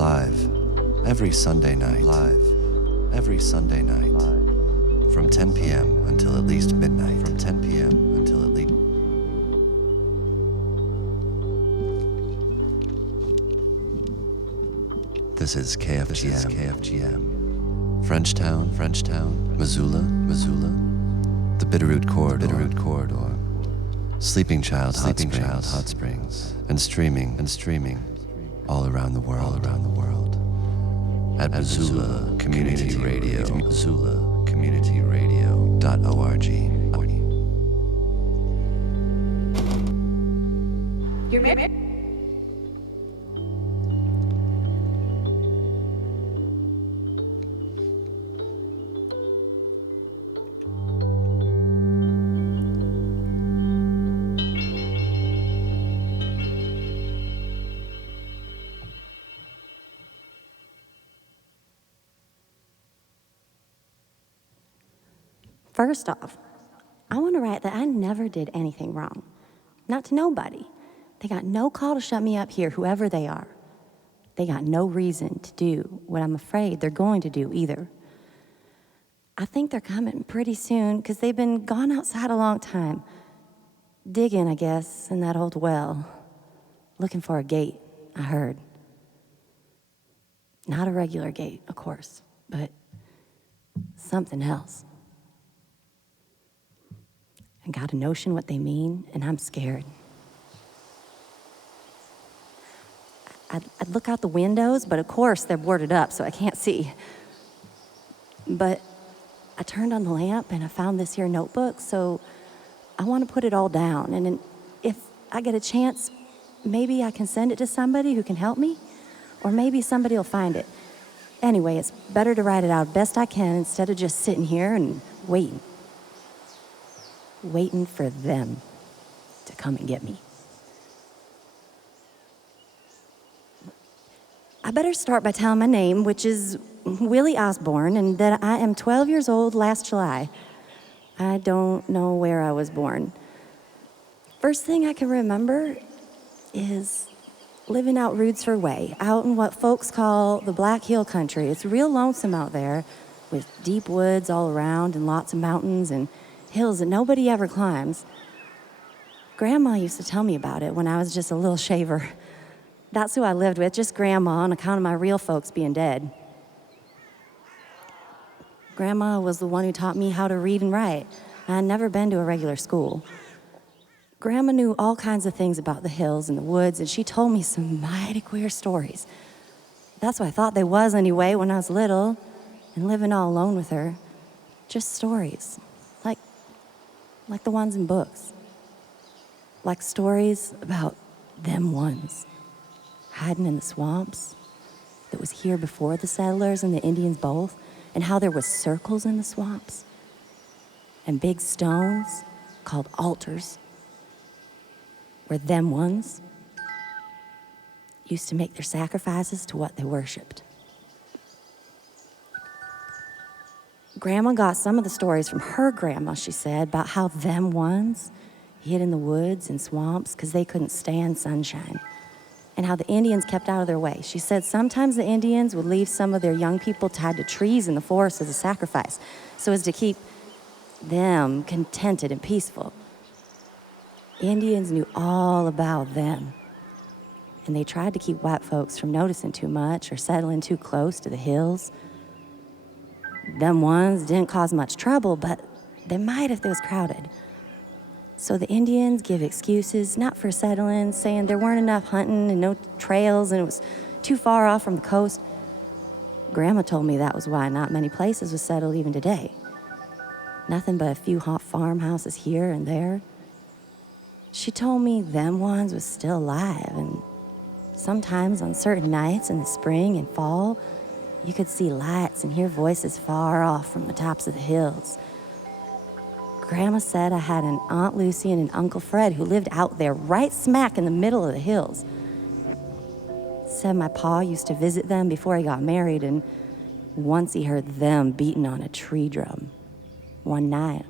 Live every Sunday night. Live every Sunday night. Live from 10 p.m. until at least midnight. From 10 p.m. until at least. This is KFGM. Frenchtown, Missoula, the Bitterroot Corridor, Sleeping Child, Hot Springs, and streaming all around the world, at Missoula Community Radio, MissoulaCommunityRadio.org. You're married? First off, I want to write that I never did anything wrong. Not to nobody. They got no call to shut me up here, whoever they are. They got no reason to do what I'm afraid they're going to do either. I think they're coming pretty soon because they've been gone outside a long time. Digging, I guess, in that old well. Looking for a gate, I heard. Not a regular gate, of course, but something else. I got a notion what they mean, and I'm scared. I'd look out the windows, but of course they're boarded up, so I can't see. But I turned on the lamp, and I found this here notebook, so I want to put it all down. And if I get a chance, maybe I can send it to somebody who can help me, or maybe somebody will find it. Anyway, it's better to write it out best I can instead of just sitting here and waiting for them to come and get me. I better start by telling my name, which is Willie Osborne, and that I am 12 years old last July. I don't know where I was born. First thing I can remember is living out Rudesford Way, out in what folks call the Black Hill Country. It's real lonesome out there, with deep woods all around and lots of mountains and hills that nobody ever climbs. Grandma used to tell me about it when I was just a little shaver. That's who I lived with, just Grandma, on account of my real folks being dead. Grandma was the one who taught me how to read and write. I'd never been to a regular school. Grandma knew all kinds of things about the hills and the woods, and she told me some mighty queer stories. That's what I thought they was anyway when I was little, and living all alone with her. Just stories. Like the ones in books. Like stories about them ones hiding in the swamps that was here before the settlers and the Indians both, and how there was circles in the swamps and big stones called altars where them ones used to make their sacrifices to what they worshipped. Grandma got some of the stories from her grandma, she said, about how them ones hid in the woods and swamps because they couldn't stand sunshine, and how the Indians kept out of their way. She said sometimes the Indians would leave some of their young people tied to trees in the forest as a sacrifice, so as to keep them contented and peaceful. Indians knew all about them, and they tried to keep white folks from noticing too much or settling too close to the hills. Them ones didn't cause much trouble, but they might if they was crowded. So the Indians give excuses, not for settling, saying there weren't enough hunting and no trails and it was too far off from the coast. Grandma told me that was why not many places was settled even today. Nothing but a few hot farmhouses here and there. She told me them ones was still alive, and sometimes on certain nights in the spring and fall, you could see lights and hear voices far off from the tops of the hills. Grandma said I had an Aunt Lucy and an Uncle Fred who lived out there right smack in the middle of the hills. Said my pa used to visit them before he got married, and once he heard them beating on a tree drum one night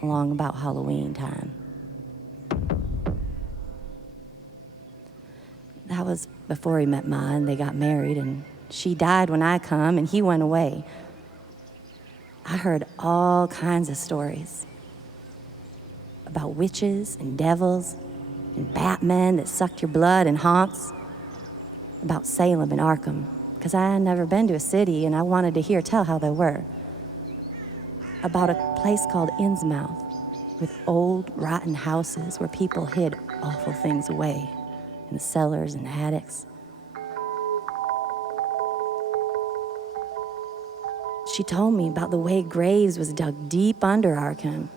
along about Halloween time. That was before he met Ma, and they got married, and she died when I come, and he went away. I heard all kinds of stories about witches and devils and Batmen that sucked your blood and haunts, about Salem and Arkham, because I had never been to a city, and I wanted to hear tell how they were. About a place called Innsmouth, with old, rotten houses where people hid awful things away in the cellars and attics. She told me about the way graves was dug deep under Arkham.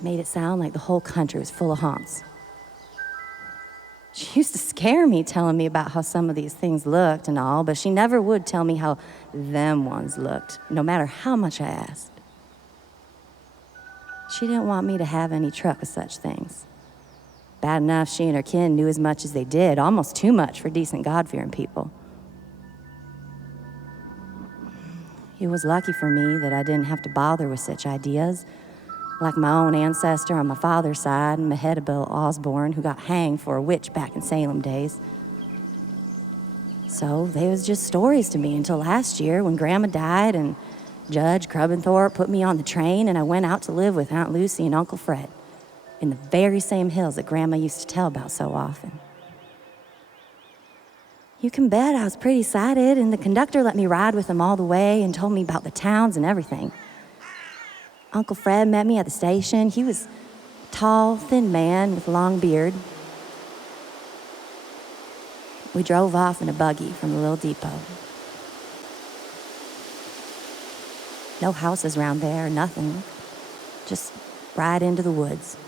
Made it sound like the whole country was full of haunts. She used to scare me telling me about how some of these things looked and all, but she never would tell me how them ones looked, no matter how much I asked. She didn't want me to have any truck with such things. Bad enough she and her kin knew as much as they did, almost too much for decent God-fearing people. It was lucky for me that I didn't have to bother with such ideas, like my own ancestor on my father's side, Mehetabel Osborne, who got hanged for a witch back in Salem days. So they was just stories to me until last year when Grandma died and Judge Crubbenthorpe put me on the train and I went out to live with Aunt Lucy and Uncle Fred in the very same hills that Grandma used to tell about so often. You can bet I was pretty excited, and the conductor let me ride with him all the way and told me about the towns and everything. Uncle Fred met me at the station. He was a tall, thin man with a long beard. We drove off in a buggy from the little depot. No houses around there, nothing. Just right into the woods.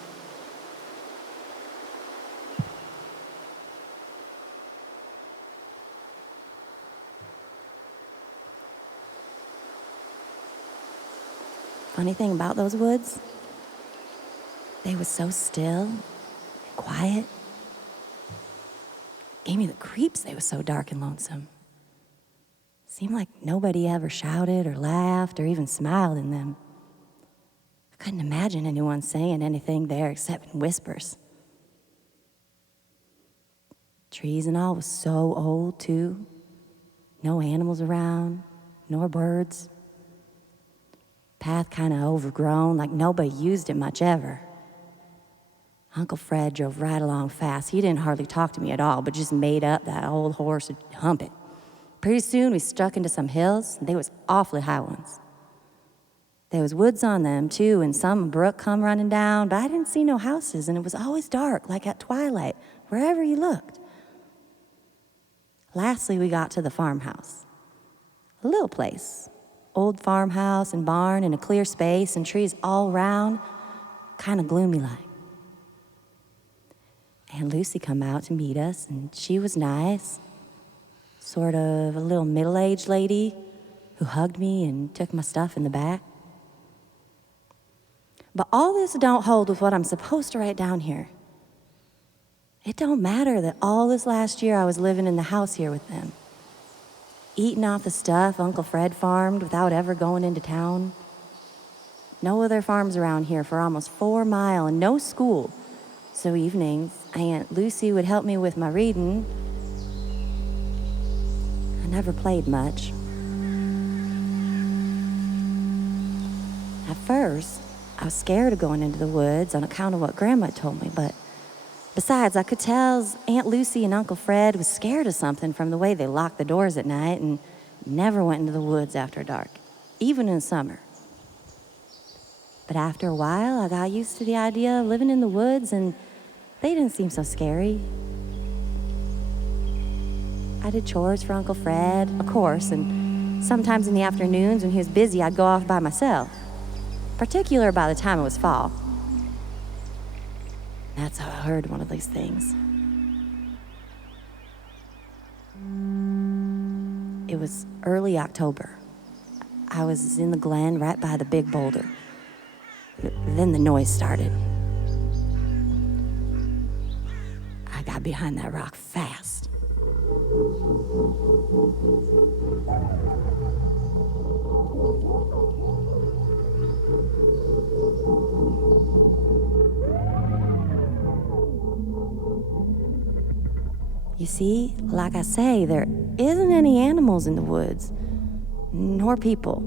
Funny thing about those woods, they were so still and quiet. Gave me the creeps, they were so dark and lonesome. Seemed like nobody ever shouted or laughed or even smiled in them. I couldn't imagine anyone saying anything there except in whispers. Trees and all was so old, too. No animals around, nor birds. Path kind of overgrown, like nobody used it much ever. Uncle Fred drove right along fast. He didn't hardly talk to me at all, but just made up that old horse would hump it. Pretty soon we struck into some hills, and they was awfully high ones. There was woods on them, too, and some brook come running down, but I didn't see no houses, and it was always dark, like at twilight, wherever you looked. Lastly, we got to the farmhouse. A little place. Old farmhouse and barn and a clear space and trees all round, kind of gloomy like. Aunt Lucy come out to meet us, and she was nice. Sort of a little middle-aged lady who hugged me and took my stuff in the back. But all this don't hold with what I'm supposed to write down here. It don't matter that all this last year I was living in the house here with them, eating off the stuff Uncle Fred farmed without ever going into town. No other farms around here for almost 4 miles and no school. So evenings, Aunt Lucy would help me with my reading. I never played much. At first, I was scared of going into the woods on account of what Grandma told me, but besides, I could tell Aunt Lucy and Uncle Fred was scared of something from the way they locked the doors at night and never went into the woods after dark, even in summer. But after a while, I got used to the idea of living in the woods, and they didn't seem so scary. I did chores for Uncle Fred, of course, and sometimes in the afternoons when he was busy, I'd go off by myself, particularly by the time it was fall. That's how I heard one of these things. It was early October. I was in the glen right by the big boulder. Then the noise started. I got behind that rock fast. You see, like I say, there isn't any animals in the woods, nor people,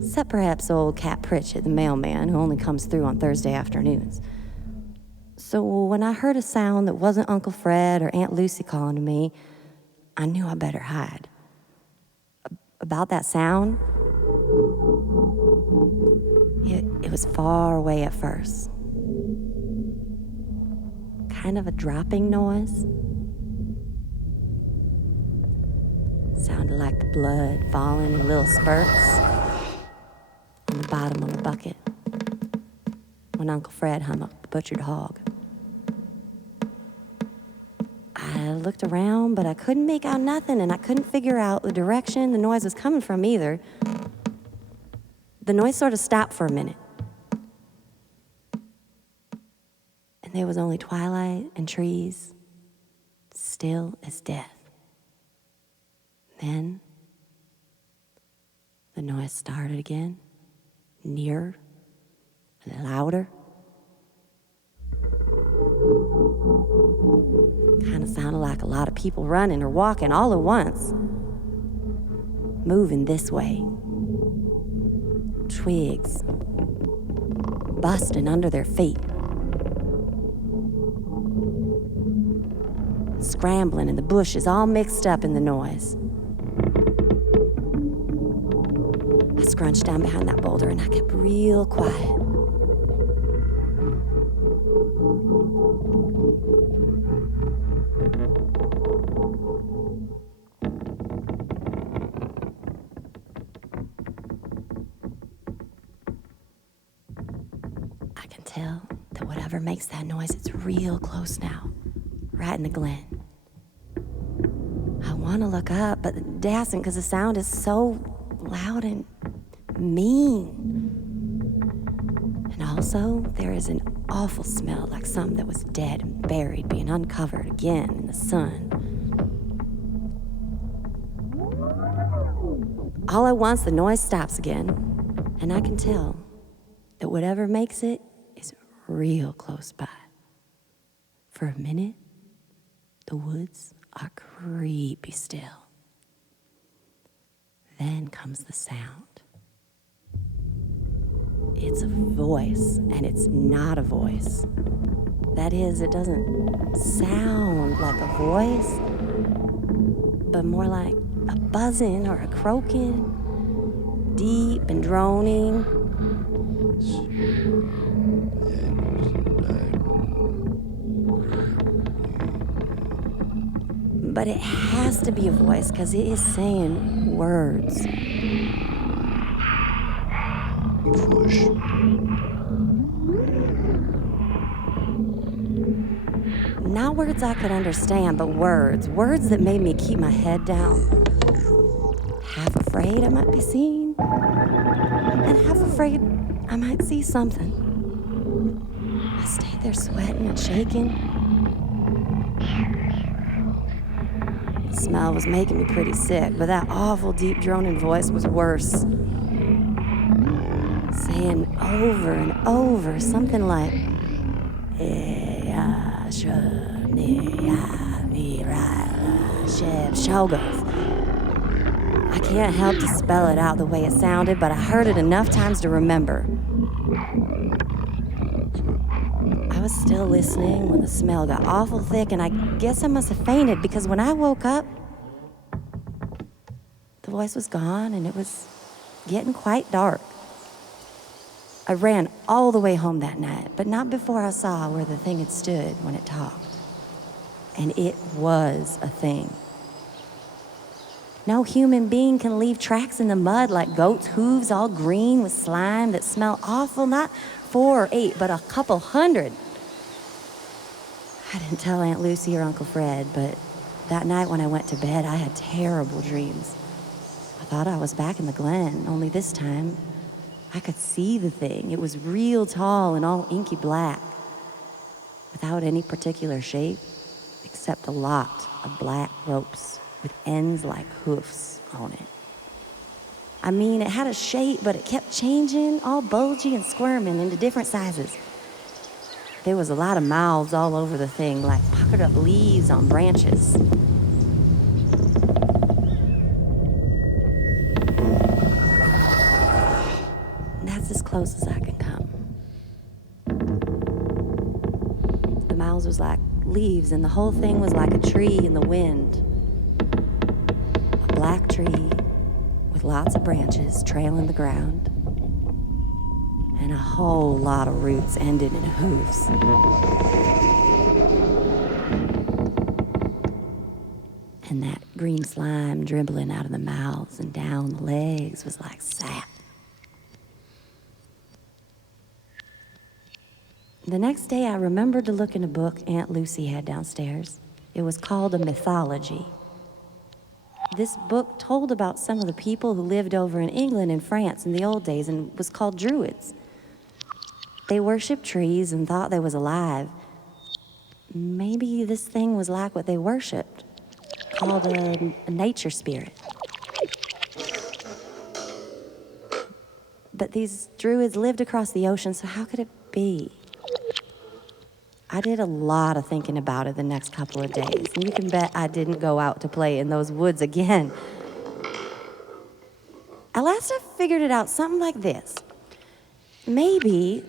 except perhaps old Cat Pritchett, the mailman, who only comes through on Thursday afternoons. So when I heard a sound that wasn't Uncle Fred or Aunt Lucy calling to me, I knew I better hide. About that sound, it was far away at first. Kind of a dropping noise. Sounded like the blood falling in little spurts on the bottom of the bucket when Uncle Fred hung up the butchered hog. I looked around, but I couldn't make out nothing, and I couldn't figure out the direction the noise was coming from either. The noise sort of stopped for a minute. And there was only twilight and trees, still as death. Then the noise started again, nearer and louder. Kind of sounded like a lot of people running or walking all at once, moving this way. Twigs busting under their feet, scrambling in the bushes, all mixed up in the noise. I scrunched down behind that boulder and I kept real quiet. I can tell that whatever makes that noise, it's real close now, right in the glen. I want to look up, but it dasn't because the sound is so loud and mean. And also, there is an awful smell like something that was dead and buried being uncovered again in the sun. All at once, the noise stops again, and I can tell that whatever makes it is real close by. For a minute, the woods are creepy still. Then comes the sound. It's a voice, and it's not a voice. That is, it doesn't sound like a voice, but more like a buzzing or a croaking, deep and droning. But it has to be a voice because it is saying words. Push. Not words I could understand, but words that made me keep my head down. Half afraid I might be seen, and half afraid I might see something. I stayed there sweating and shaking. The smell was making me pretty sick, but that awful deep droning voice was worse. Saying over and over something like, Shogoth. I can't help to spell it out the way it sounded, but I heard it enough times to remember. I was still listening when the smell got awful thick, and I guess I must have fainted because when I woke up, the voice was gone and it was getting quite dark. I ran all the way home that night, but not before I saw where the thing had stood when it talked. And it was a thing. No human being can leave tracks in the mud like goats' hooves all green with slime that smell awful, not 4 or 8, but a couple hundred. I didn't tell Aunt Lucy or Uncle Fred, but that night when I went to bed, I had terrible dreams. I thought I was back in the glen, only this time I could see the thing. It was real tall and all inky black, without any particular shape, except a lot of black ropes with ends like hoofs on it. I mean, it had a shape, but it kept changing, all bulgy and squirming into different sizes. There was a lot of mouths all over the thing, like puckered up leaves on branches. And that's as close as I can come. The mouths was like leaves, and the whole thing was like a tree in the wind. A black tree with lots of branches trailing the ground, and a whole lot of roots ended in hooves. And that green slime dribbling out of the mouths and down the legs was like sap. The next day, I remembered to look in a book Aunt Lucy had downstairs. It was called A Mythology. This book told about some of the people who lived over in England and France in the old days and was called Druids. They worshipped trees and thought they was alive. Maybe this thing was like what they worshipped, called a nature spirit. But these Druids lived across the ocean, so how could it be? I did a lot of thinking about it the next couple of days, and you can bet I didn't go out to play in those woods again. At last I figured it out, something like this. Maybe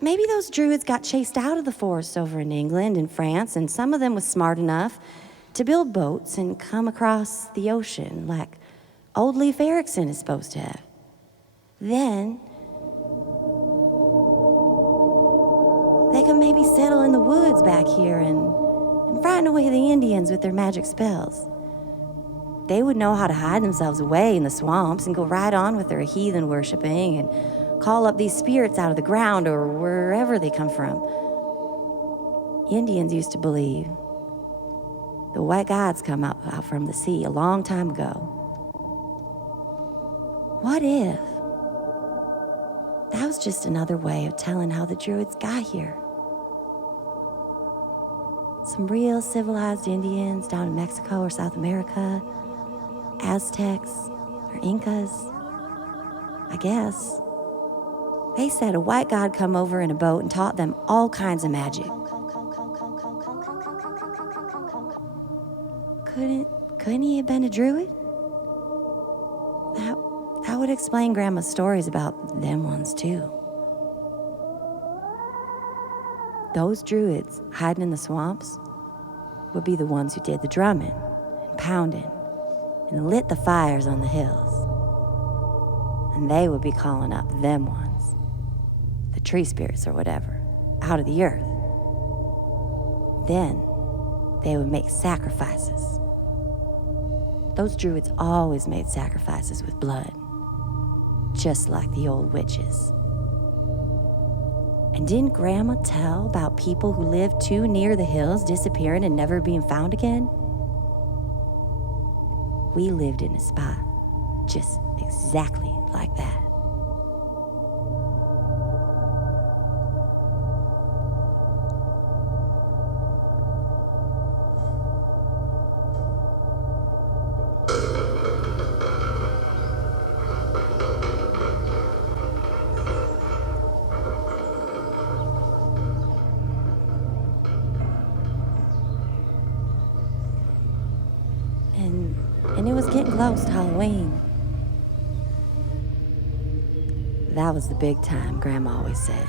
those Druids got chased out of the forests over in England and France, and some of them was smart enough to build boats and come across the ocean like old Leif Erikson is supposed to have. Then they could maybe settle in the woods back here and frighten away the Indians with their magic spells. They would know how to hide themselves away in the swamps and go right on with their heathen worshiping and call up these spirits out of the ground or wherever they come from. Indians used to believe the white gods come up out from the sea a long time ago. What if that was just another way of telling how the Druids got here? Some real civilized Indians down in Mexico or South America, Aztecs or Incas, I guess. They said a white god come over in a boat and taught them all kinds of magic. Couldn't he have been a Druid? That would explain Grandma's stories about them ones too. Those Druids hiding in the swamps would be the ones who did the drumming and pounding and lit the fires on the hills. And they would be calling up them ones, the tree spirits or whatever, out of the earth. Then they would make sacrifices. Those Druids always made sacrifices with blood, just like the old witches. And didn't Grandma tell about people who lived too near the hills disappearing and never being found again? We lived in a spot just exactly like that. And it was getting close to Halloween. That was the big time, Grandma always said.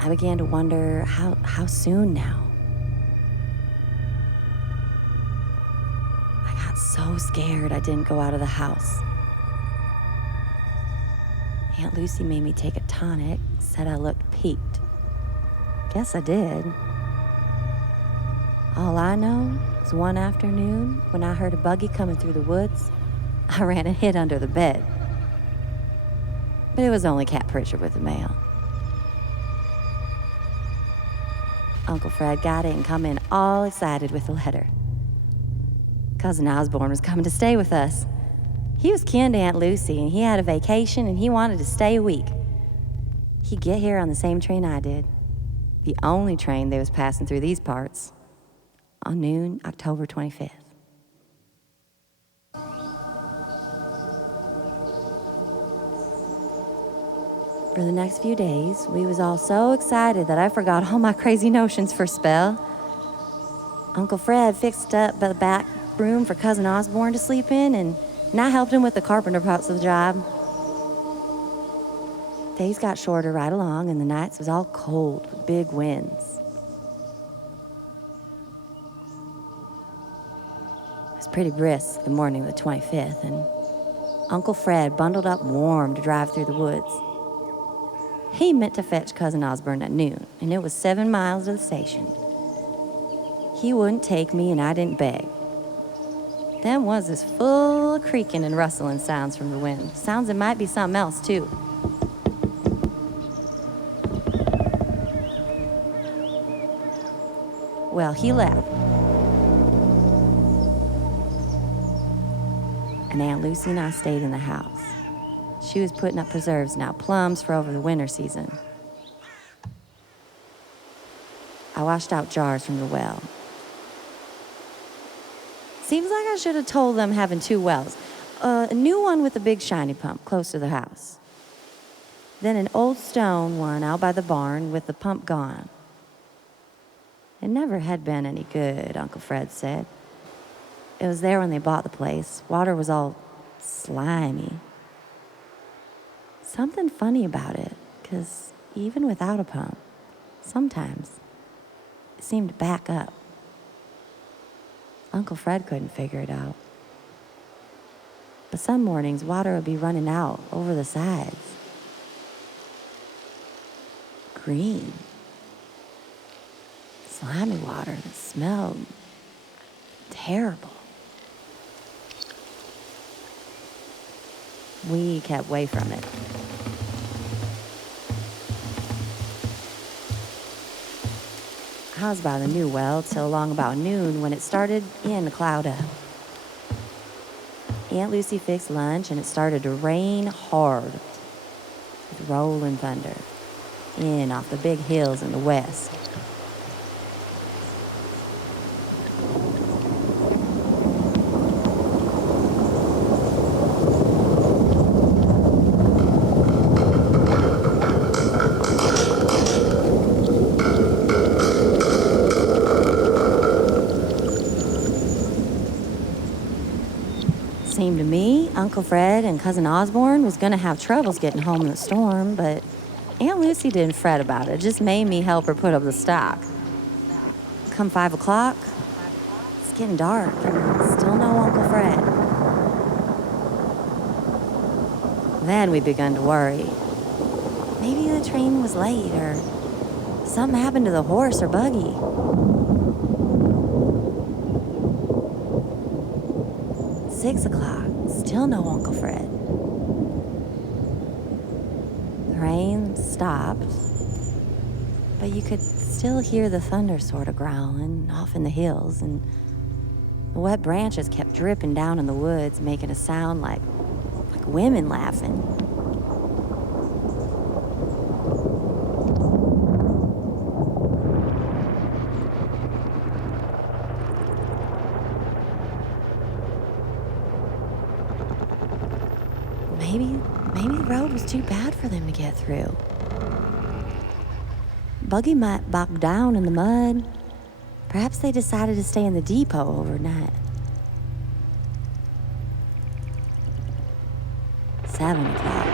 I began to wonder how soon now. I got so scared I didn't go out of the house. Aunt Lucy made me take a tonic, said I looked peaked. Guess I did. All I know is one afternoon, when I heard a buggy coming through the woods, I ran and hid under the bed. But it was only Cat Pritchard with the mail. Uncle Fred got it and come in all excited with the letter. Cousin Osborne was coming to stay with us. He was kin to Aunt Lucy, and he had a vacation, and he wanted to stay a week. He'd get here on the same train I did, the only train that was passing through these parts, on noon, October 25th. For the next few days, we was all so excited that I forgot all my crazy notions for a spell. Uncle Fred fixed up the back room for Cousin Osborne to sleep in, and I helped him with the carpenter parts of the job. Days got shorter right along, and the nights was all cold with big winds. It was pretty brisk the morning of the 25th, and Uncle Fred bundled up warm to drive through the woods. He meant to fetch Cousin Osborne at noon, and it was 7 miles to the station. He wouldn't take me, and I didn't beg. Them was as full of creaking and rustling sounds from the wind. Sounds it might be something else, too. Well, he left. And Aunt Lucy and I stayed in the house. She was putting up preserves now, plums for over the winter season. I washed out jars from the well. Seems like I should have told them having 2 wells. A new one with a big shiny pump close to the house. Then an old stone one out by the barn with the pump gone. It never had been any good, Uncle Fred said. It was there when they bought the place. Water was all slimy. Something funny about it, 'cause even without a pump, sometimes it seemed to back up. Uncle Fred couldn't figure it out. But some mornings, water would be running out over the sides. Green. Slimy water that smelled terrible. We kept away from it. I was by the new well till along about noon when it started to cloud up. Aunt Lucy fixed lunch and it started to rain hard with rolling thunder in off the big hills in the west. Seemed to me, Uncle Fred and Cousin Osborne was going to have troubles getting home in the storm, but Aunt Lucy didn't fret about it. It just made me help her put up the stock. Come 5 o'clock, it's getting dark, and still no Uncle Fred. Then we begun to worry. Maybe the train was late, or something happened to the horse or buggy. 6 o'clock, still no Uncle Fred. The rain stopped, but you could still hear the thunder sort of growling off in the hills, and the wet branches kept dripping down in the woods, making a sound like women laughing. Maybe the road was too bad for them to get through. Buggy might bog down in the mud. Perhaps they decided to stay in the depot overnight. 7 o'clock.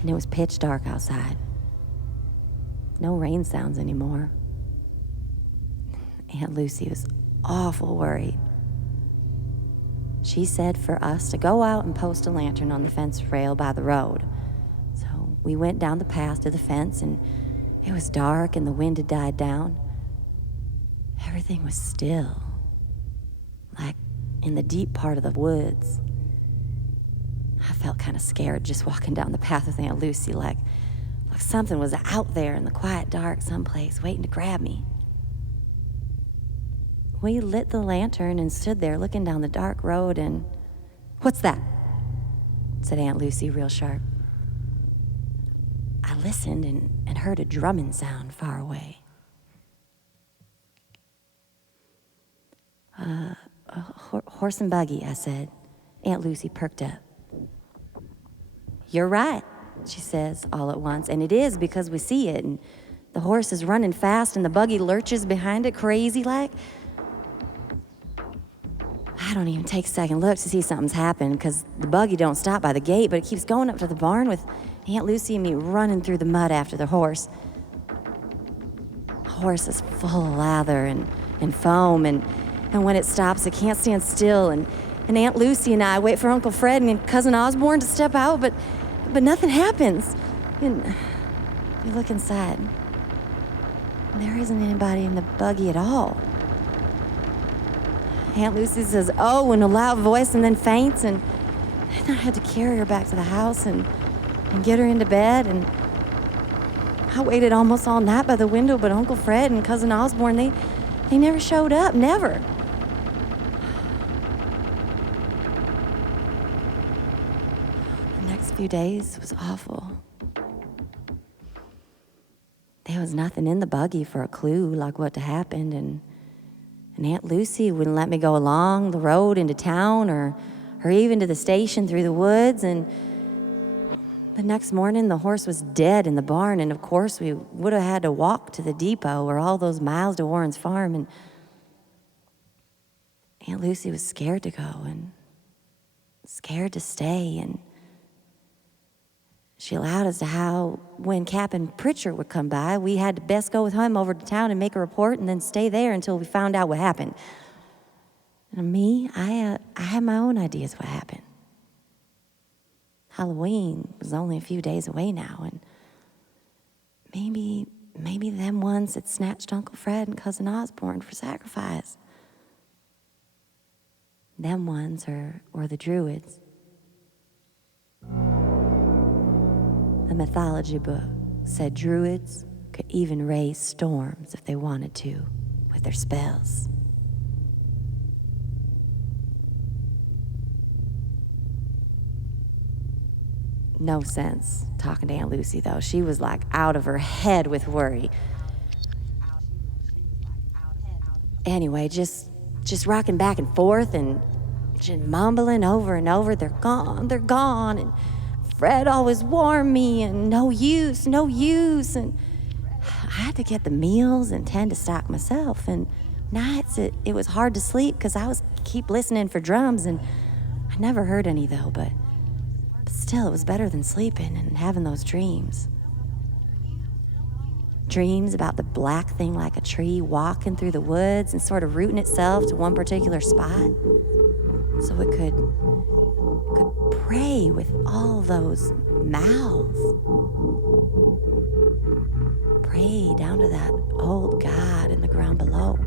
And it was pitch dark outside. No rain sounds anymore. Aunt Lucy was awful worried. She said for us to go out and post a lantern on the fence rail by the road. So we went down the path to the fence, and it was dark and the wind had died down. Everything was still, like in the deep part of the woods. I felt kind of scared just walking down the path with Aunt Lucy, like something was out there in the quiet dark someplace waiting to grab me. We lit the lantern and stood there looking down the dark road, and "What's that?" said Aunt Lucy real sharp. I listened and heard a drumming sound far away. A horse and buggy, I said. Aunt Lucy perked up. "You're right," she says all at once. "And it is because we see it. And the horse is running fast and the buggy lurches behind it crazy like. I don't even take a second look to see something's happened because the buggy don't stop by the gate, but it keeps going up to the barn with Aunt Lucy and me running through the mud after the horse. The horse is full of lather and foam, and when it stops, it can't stand still. And Aunt Lucy and I wait for Uncle Fred and Cousin Osborne to step out, but nothing happens. And we look inside. There isn't anybody in the buggy at all. Aunt Lucy says, "Oh," in a loud voice, and then faints, and I had to carry her back to the house and get her into bed. And I waited almost all night by the window, but Uncle Fred and Cousin Osborne, they never showed up, never. The next few days was awful. There was nothing in the buggy for a clue like what had happened, and Aunt Lucy wouldn't let me go along the road into town or even to the station through the woods. And the next morning, the horse was dead in the barn, and of course we would have had to walk to the depot or all those miles to Warren's farm. And Aunt Lucy was scared to go and scared to stay, and she allowed us to how when Captain Pritchard would come by, we had to best go with him over to town and make a report and then stay there until we found out what happened. And me, I had my own ideas what happened. Halloween was only a few days away now, and maybe them ones had snatched Uncle Fred and Cousin Osborne for sacrifice. Them ones or the Druids. The mythology book said Druids could even raise storms if they wanted to with their spells. No sense talking to Aunt Lucy, though. She was like out of her head with worry. Anyway, just rocking back and forth and just mumbling over and over, "They're gone, and Fred always warned me, and no use. And I had to get the meals and tend to stock myself. And nights, it was hard to sleep because I was keep listening for drums, and I never heard any, though, but still, it was better than sleeping and having those dreams. Dreams about the black thing like a tree walking through the woods and sort of rooting itself to one particular spot so it could pray with all those mouths. Pray down to that old God in the ground below.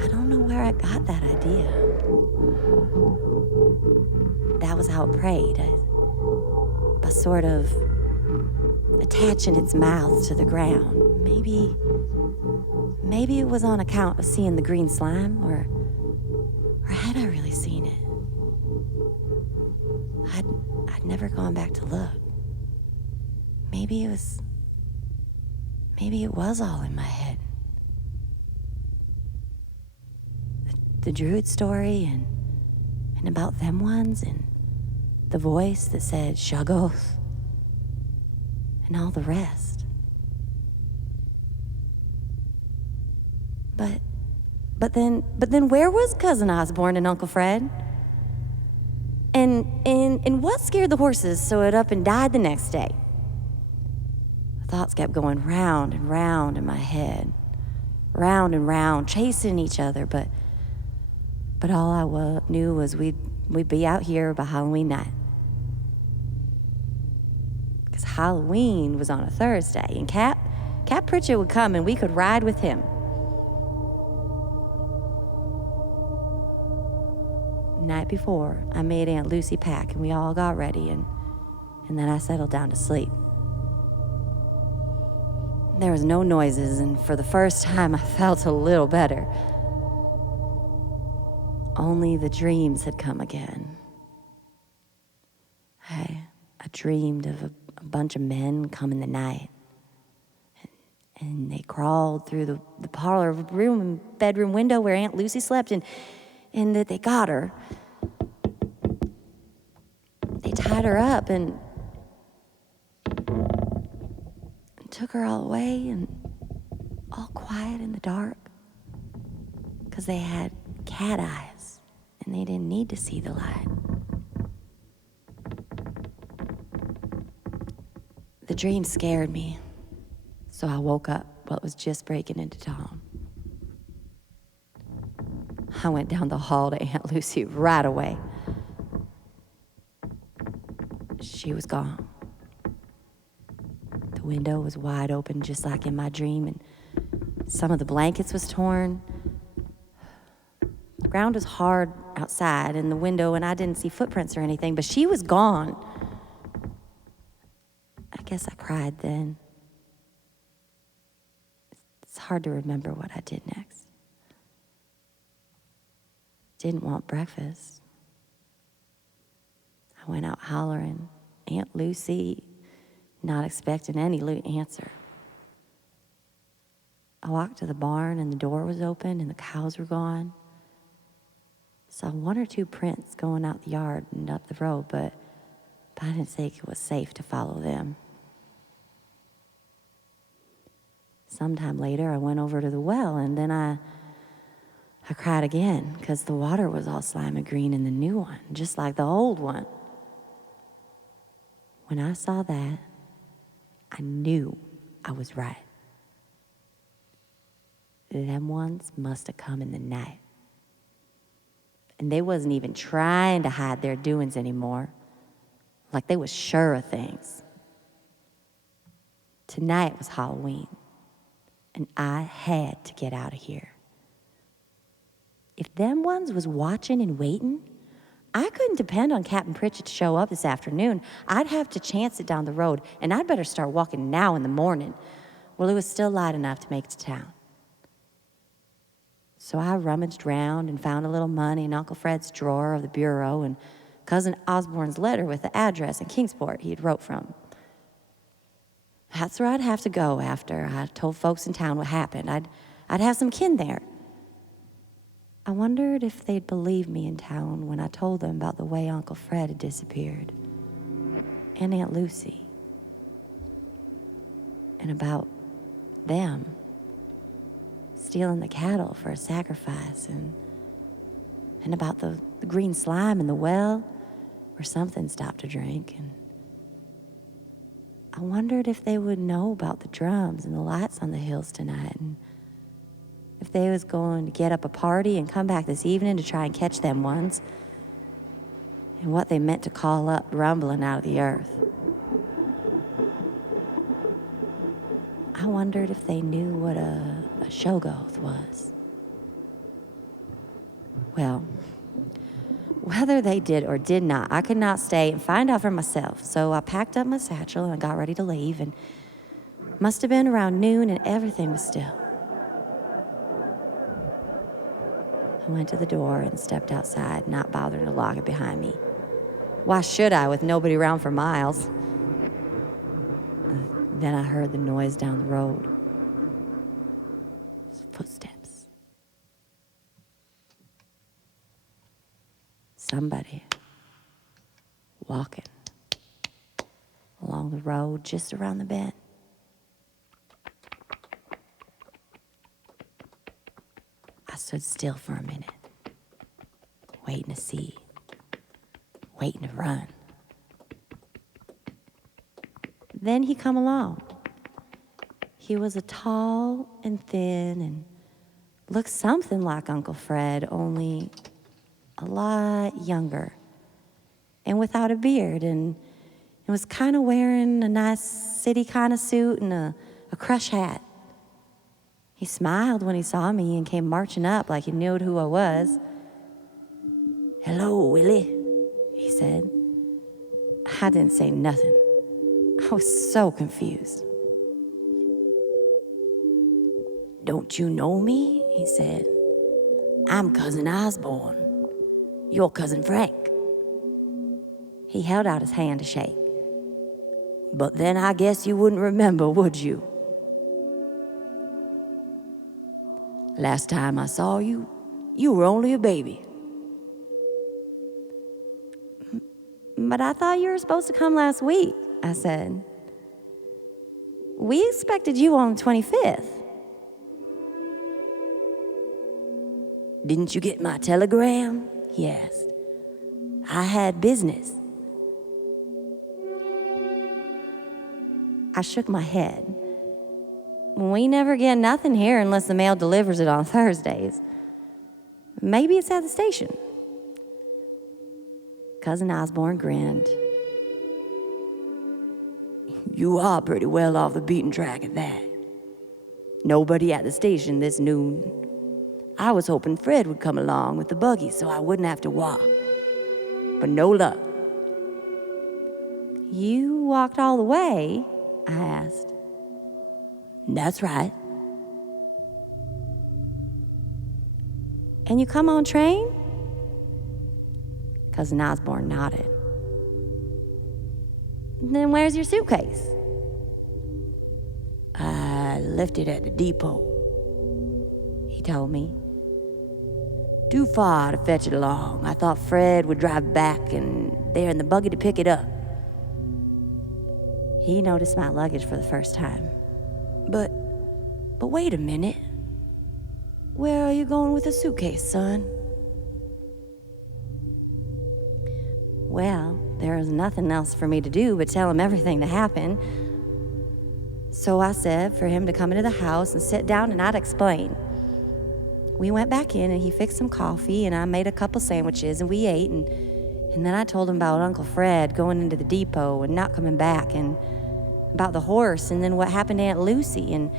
I don't know where I got that idea. That was how it prayed, by sort of attaching its mouth to the ground. Maybe it was on account of seeing the green slime, or had I really seen it? I'd never gone back to look. Maybe it was all in my head. The Druid story and about them ones, and the voice that said Shoggoth, and all the rest. But then where was Cousin Osborne and Uncle Fred? And what scared the horses so it up and died the next day? The thoughts kept going round and round in my head, round and round, chasing each other, but all I knew was we'd be out here by Halloween night. Because Halloween was on a Thursday, and Cap Pritchard would come and we could ride with him. Night before, I made Aunt Lucy pack and we all got ready, and then I settled down to sleep. There was no noises, and for the first time I felt a little better. Only the dreams had come again. I dreamed of a bunch of men come in the night, and they crawled through the parlor room and bedroom window where Aunt Lucy slept, and and that they got her. They tied her up and took her all away, and all quiet in the dark, because they had cat eyes and they didn't need to see the light. The dream scared me, so I woke up while it was just breaking into dawn. I went down the hall to Aunt Lucy right away. She was gone. The window was wide open, just like in my dream, and some of the blankets was torn. The ground was hard outside in the window, and I didn't see footprints or anything, but she was gone. I guess I cried then. It's hard to remember what I did next. Didn't want breakfast. I went out hollering, Aunt Lucy, not expecting any answer. I walked to the barn, and the door was open, and the cows were gone. Saw one or two prints going out the yard and up the road, but I didn't think it was safe to follow them. Sometime later, I went over to the well, and then I cried again, because the water was all slimy green in the new one, just like the old one. When I saw that, I knew I was right. Them ones must have come in the night. And they wasn't even trying to hide their doings anymore. Like they was sure of things. Tonight was Halloween, and I had to get out of here. If them ones was watching and waiting, I couldn't depend on Captain Pritchett to show up this afternoon. I'd have to chance it down the road, and I'd better start walking now in the morning. Well, it was still light enough to make it to town. So I rummaged round and found a little money in Uncle Fred's drawer of the bureau and Cousin Osborne's letter with the address in Kingsport he'd wrote from. That's where I'd have to go after I told folks in town what happened. I'd have some kin there. I wondered if they'd believe me in town when I told them about the way Uncle Fred had disappeared, and Aunt Lucy, and about them stealing the cattle for a sacrifice, and about the green slime in the well where something stopped to drink. And I wondered if they would know about the drums and the lights on the hills tonight, and if they was going to get up a party and come back this evening to try and catch them ones, and what they meant to call up rumbling out of the earth. I wondered if they knew what a shoggoth was. Well, whether they did or did not, I could not stay and find out for myself. So I packed up my satchel and got ready to leave, and must have been around noon and everything was still. I went to the door and stepped outside, not bothering to lock it behind me. Why should I, with nobody around for miles? Then I heard the noise down the road. Footsteps. Somebody walking along the road just around the bend. I stood still for a minute, waiting to see, waiting to run. Then he come along. He was a tall and thin and looked something like Uncle Fred, only a lot younger and without a beard, and was kind of wearing a nice city kind of suit and a crush hat. He smiled when he saw me and came marching up like he knew who I was. "Hello, Willie," he said. I didn't say nothing. I was so confused. "Don't you know me?" he said. "I'm Cousin Osborne, your Cousin Frank." He held out his hand to shake. "But then I guess you wouldn't remember, would you? Last time I saw you, you were only a baby. But I thought you were supposed to come last week, I said. We expected you on the 25th. Didn't you get my telegram? He asked. I had business. I shook my head. We never get nothing here unless the mail delivers it on Thursdays. Maybe it's at the station. Cousin Osborne grinned. You are pretty well off the beaten track at that. Nobody at the station this noon. I was hoping Fred would come along with the buggy so I wouldn't have to walk. But no luck. You walked all the way? I asked. That's right. And you come on train? Cousin Osborne nodded. Then where's your suitcase? I left it at the depot, he told me. Too far to fetch it along. I thought Fred would drive back and there in the buggy to pick it up. He noticed my luggage for the first time. But wait a minute. Where are you going with a suitcase, son? Well, there was nothing else for me to do but tell him everything that happened. So I said for him to come into the house and sit down and I'd explain. We went back in and he fixed some coffee and I made a couple sandwiches and we ate and then I told him about Uncle Fred going into the depot and not coming back and about the horse and then what happened to Aunt Lucy and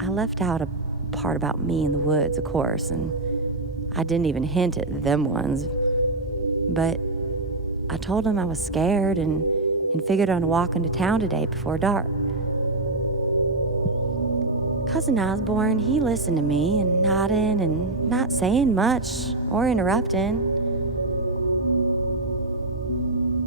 I left out a part about me in the woods, of course, and I didn't even hint at them ones. But I told him I was scared and figured on walking to town today before dark. Cousin Osborne, he listened to me and nodding and not saying much or interrupting.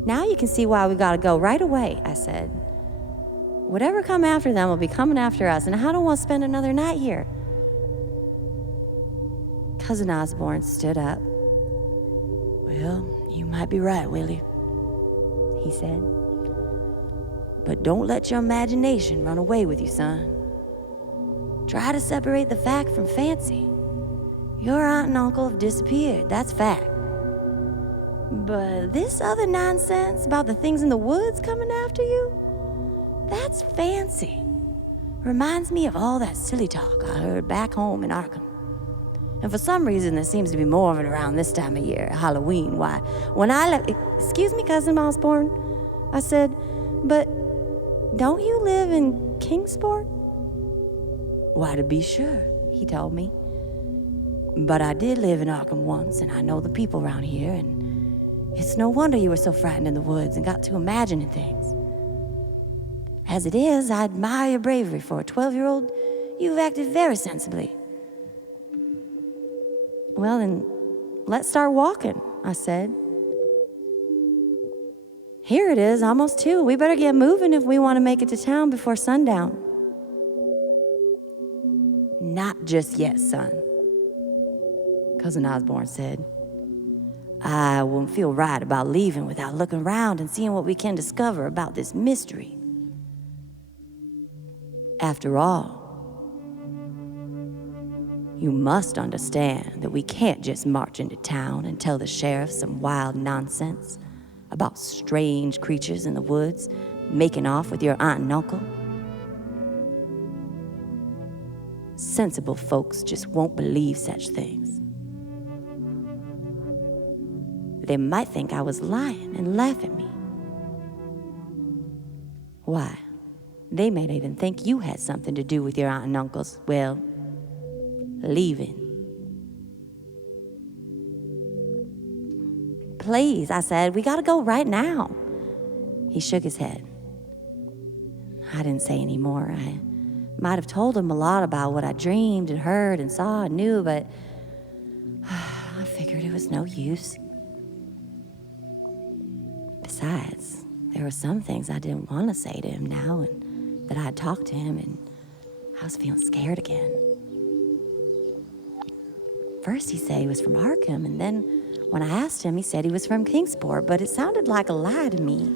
Now you can see why we gotta go right away, I said. Whatever come after them will be coming after us, and I don't want to spend another night here. Cousin Osborne stood up. Well, you might be right, Willie, he said. But don't let your imagination run away with you, son. Try to separate the fact from fancy. Your aunt and uncle have disappeared, that's fact. But this other nonsense about the things in the woods coming after you, that's fancy. Reminds me of all that silly talk I heard back home in Arkham. And for some reason, there seems to be more of it around this time of year, Halloween. Why, when I left... Excuse me, Cousin Osborne, I said, but don't you live in Kingsport? Why, to be sure, he told me. But I did live in Arkham once, and I know the people around here, and it's no wonder you were so frightened in the woods and got to imagining things. As it is, I admire your bravery for a 12-year-old. You've acted very sensibly. Well, then, let's start walking, I said. Here it is, almost 2. We better get moving if we want to make it to town before sundown. Not just yet, son, Cousin Osborne said. I won't feel right about leaving without looking around and seeing what we can discover about this mystery. After all, you must understand that we can't just march into town and tell the sheriff some wild nonsense about strange creatures in the woods making off with your aunt and uncle. Sensible folks just won't believe such things. They might think I was lying and laugh at me. Why? They may even think you had something to do with your aunt and uncle's, well, leaving. Please, I said, we gotta go right now. He shook his head. I didn't say any more. I might have told him a lot about what I dreamed and heard and saw and knew, but I figured it was no use. Besides, there were some things I didn't want to say to him now, and that I had talked to him, and I was feeling scared again. First he said he was from Arkham, and then When I asked him, he said he was from Kingsport, but it sounded like a lie to me.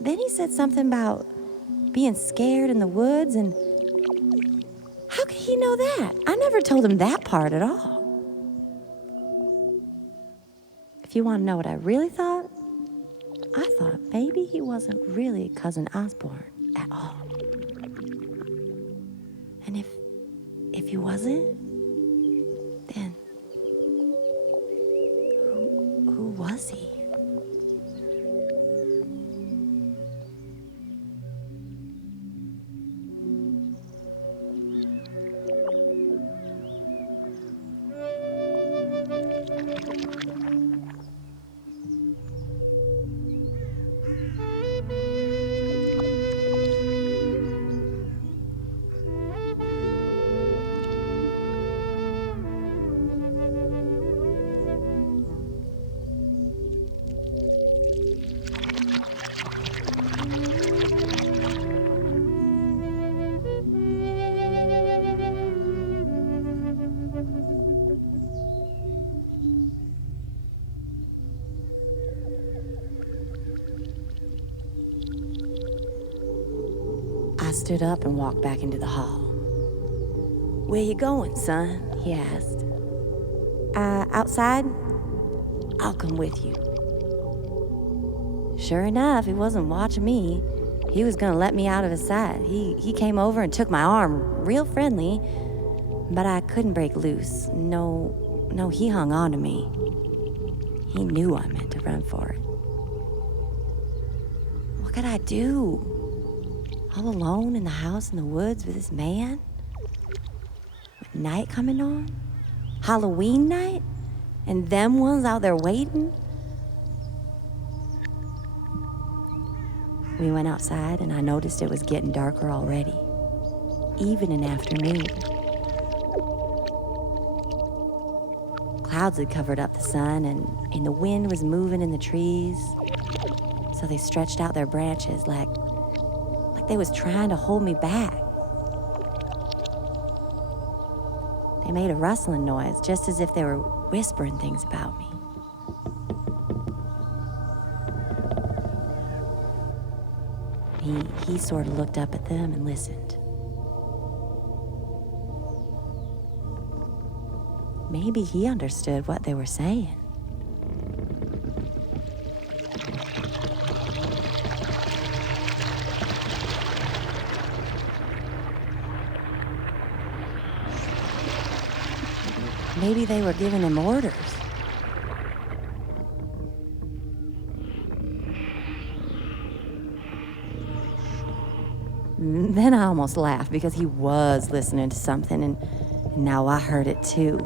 Then he said something about being scared in the woods, and how could he know that? I never told him that part at all. If you want to know what I really thought, I thought maybe he wasn't really Cousin Osborne at all. And if he wasn't, then who was he? I stood up and walked back into the hall. "Where you going, son?" he asked. Outside? I'll come with you." Sure enough, he wasn't watching me. He was gonna let me out of his sight. He came over and took my arm, real friendly, but I couldn't break loose. No, he hung on to me. He knew I meant to run for it. What could I do? All alone in the house in the woods with this man? With night coming on? Halloween night? And them ones out there waiting? We went outside and I noticed it was getting darker already, even in afternoon. Clouds had covered up the sun and the wind was moving in the trees, so they stretched out their branches like they was trying to hold me back. They made a rustling noise, just as if they were whispering things about me. He sort of looked up at them and listened. Maybe he understood what they were saying. Maybe they were giving him orders. Then I almost laughed because he was listening to something and now I heard it too.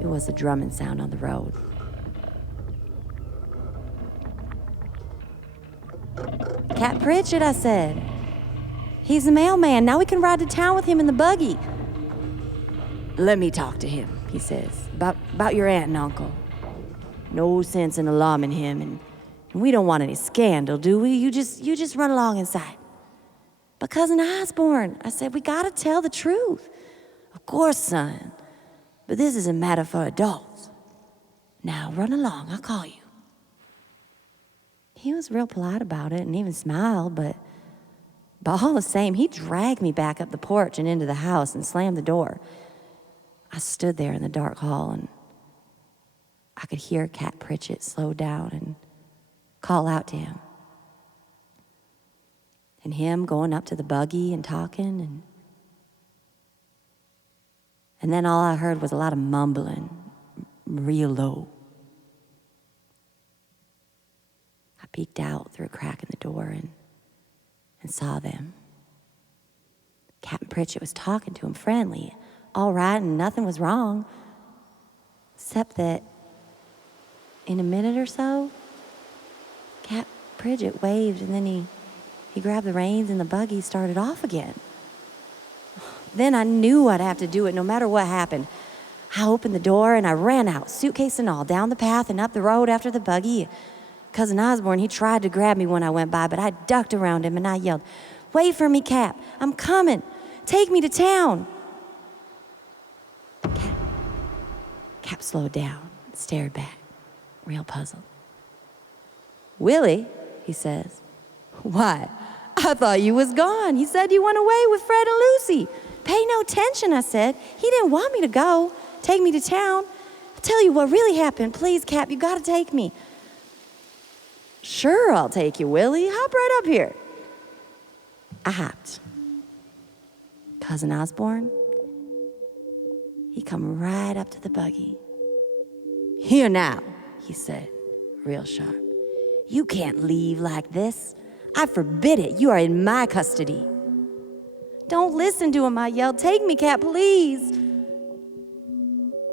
It was a drumming sound on the road. "Cat Pritchett," I said. "He's the mailman. Now we can ride to town with him in the buggy." "Let me talk to him," he says, about your aunt and uncle. "No sense in alarming him, and we don't want any scandal, do we? You just run along inside." "But Cousin Osborne," I said, "we gotta tell the truth." "Of course, son, but this is a matter for adults. Now run along, I'll call you." He was real polite about it and even smiled, but all the same, he dragged me back up the porch and into the house and slammed the door. I stood there in the dark hall and I could hear Cat Pritchett slow down and call out to him. And him going up to the buggy and talking, and then all I heard was a lot of mumbling, real low. I peeked out through a crack in the door and saw them. Captain Pritchett was talking to him friendly, all right, and nothing was wrong, except that in a minute or so, Cap Pritchett waved and then he grabbed the reins and the buggy started off again. Then I knew I'd have to do it no matter what happened. I opened the door and I ran out, suitcase and all, down the path and up the road after the buggy. Cousin Osborne, he tried to grab me when I went by, but I ducked around him and I yelled, "Wait for me, Cap. I'm coming. Take me to town." Cap slowed down and stared back, real puzzled. "Willie," he says. "Why, I thought you was gone. He said you went away with Fred and Lucy." "Pay no attention," I said. "He didn't want me to go, take me to town. I'll tell you what really happened. Please, Cap, you gotta take me." "Sure, I'll take you, Willie. Hop right up here." I hopped. Cousin Osborne, he come right up to the buggy. "Here now," he said, real sharp. "You can't leave like this. I forbid it. You are in my custody." "Don't listen to him," I yelled. "Take me, Cap, please."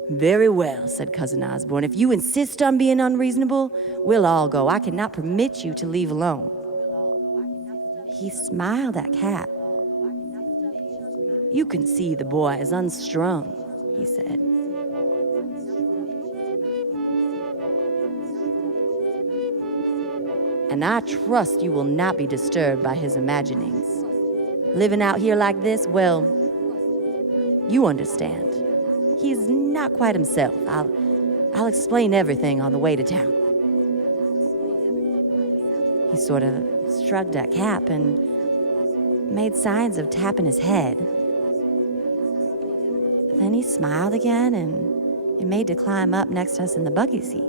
"Very well," said Cousin Osborne. "If you insist on being unreasonable, we'll all go. I cannot permit you to leave alone." He smiled at Cap. "You can see the boy is unstrung," he said. "And I trust you will not be disturbed by his imaginings. Living out here like this, well, you understand. He's not quite himself. I'll explain everything on the way to town." He sort of shrugged at Cap and made signs of tapping his head. Then he smiled again and made to climb up next to us in the buggy seat.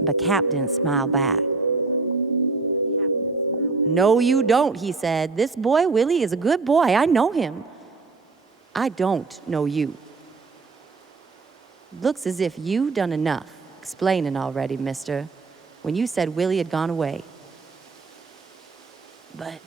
But Cap didn't smile back. "No, you don't," he said. "This boy, Willie, is a good boy. I know him. I don't know you. Looks as if you done enough explaining already, mister, when you said Willie had gone away." "But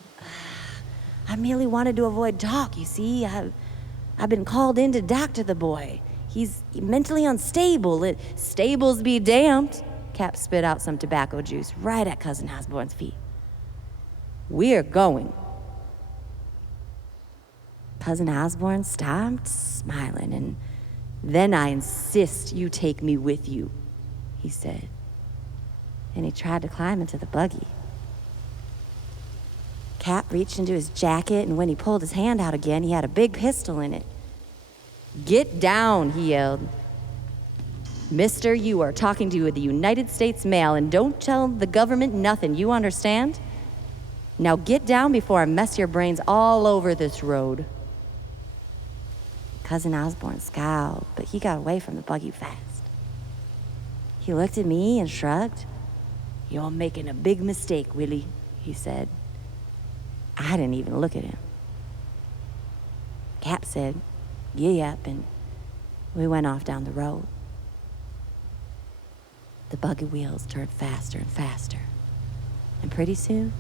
I merely wanted to avoid talk, you see. I've been called in to doctor the boy. He's mentally unstable. Stables be damned." Cap spit out some tobacco juice right at Cousin Osborne's feet. "We're going." Cousin Osborne stopped, smiling, and "Then I insist you take me with you," he said. And he tried to climb into the buggy. Cap reached into his jacket, and when he pulled his hand out again, he had a big pistol in it. "Get down," he yelled. "Mister, you are talking to the United States mail, and don't tell the government nothing, you understand? Now get down before I mess your brains all over this road." Cousin Osborne scowled, but he got away from the buggy fast. He looked at me and shrugged. "You're making a big mistake, Willie," he said. I didn't even look at him. Cap said, "Giddy up," and we went off down the road. The buggy wheels turned faster and faster, and pretty soon,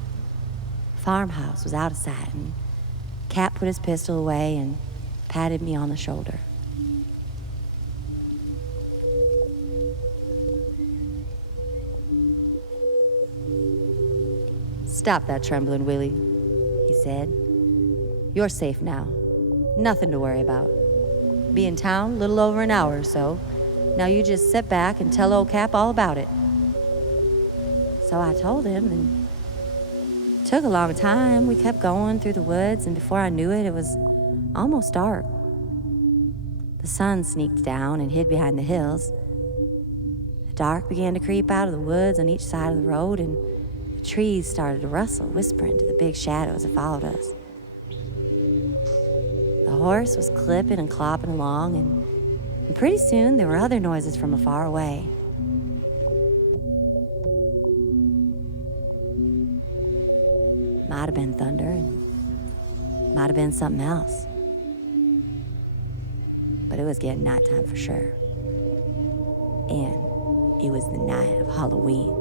the farmhouse was out of sight, and Cap put his pistol away and patted me on the shoulder. "Stop that trembling, Willie," he said. "You're safe now. Nothing to worry about. Be in town a little over an hour or so. Now you just sit back and tell old Cap all about it." So I told him, and it took a long time. We kept going through the woods, and before I knew it, it was almost dark. The sun sneaked down and hid behind the hills. The dark began to creep out of the woods on each side of the road, and the trees started to rustle, whispering to the big shadows that followed us. The horse was clipping and clopping along, and pretty soon there were other noises from afar away. Might have been thunder, and might have been something else. But it was getting nighttime for sure. And it was the night of Halloween.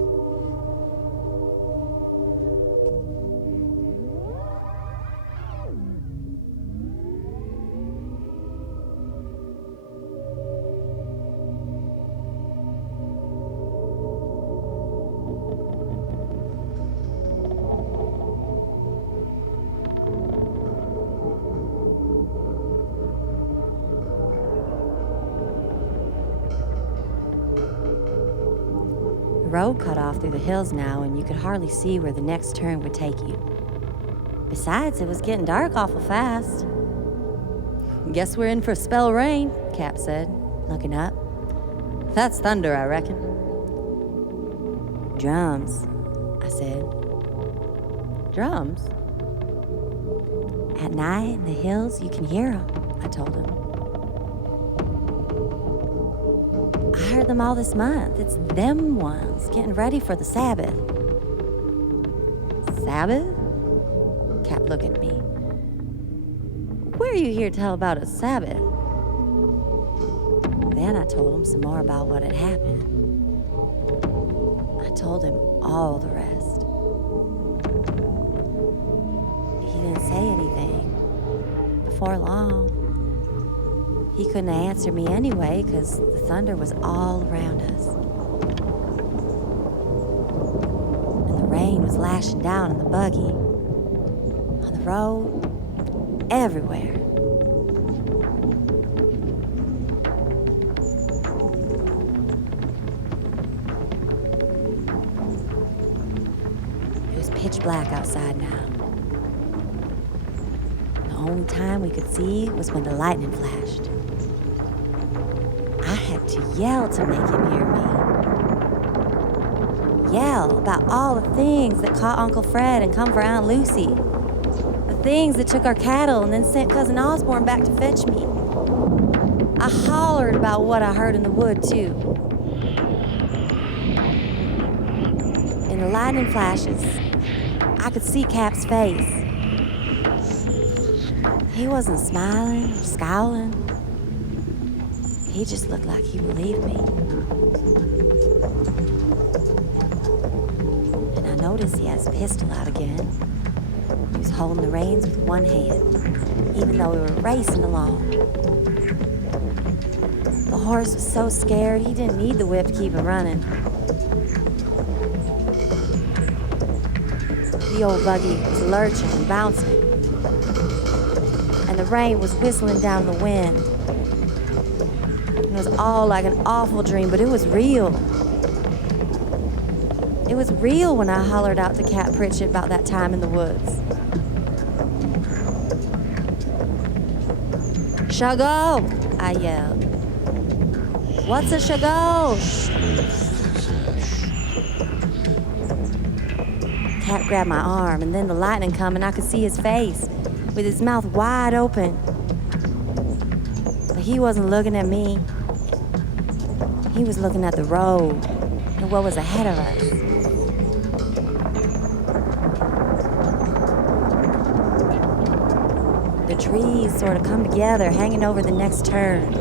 The road cut off through the hills now, and you could hardly see where the next turn would take you. Besides, it was getting dark awful fast. Guess we're in for a spell of rain, Cap said, looking up. That's thunder, I reckon. Drums, I said. Drums? At night in the hills, you can hear them, I told him. I heard them all this month. It's them ones getting ready for the Sabbath. Sabbath? Cap looked at me. Where are you here to tell about a Sabbath? Then I told him some more about what had happened. I told him all the rest. He didn't say anything. Before long, he couldn't answer me anyway because the thunder was all around us. And the rain was lashing down in the buggy, on the road, everywhere. It was pitch black outside now. The only time we could see was when the lightning flashed. I had to yell to make him hear me. Yell about all the things that caught Uncle Fred and come for Aunt Lucy. The things that took our cattle and then sent Cousin Osborne back to fetch me. I hollered about what I heard in the wood, too. In the lightning flashes, I could see Cap's face. He wasn't smiling or scowling. He just looked like he believed me. And I noticed he had his pistol out again. He was holding the reins with one hand, even though we were racing along. The horse was so scared, he didn't need the whip to keep him running. The old buggy was lurching and bouncing, and the rain was whistling down the wind. It was all like an awful dream, but it was real. It was real when I hollered out to Cap Pritchett about that time in the woods. Shago, I yelled. What's a shago? Cap grabbed my arm, and then the lightning come, and I could see his face with his mouth wide open. But he wasn't looking at me. He was looking at the road and what was ahead of us. The trees sort of come together, hanging over the next turn.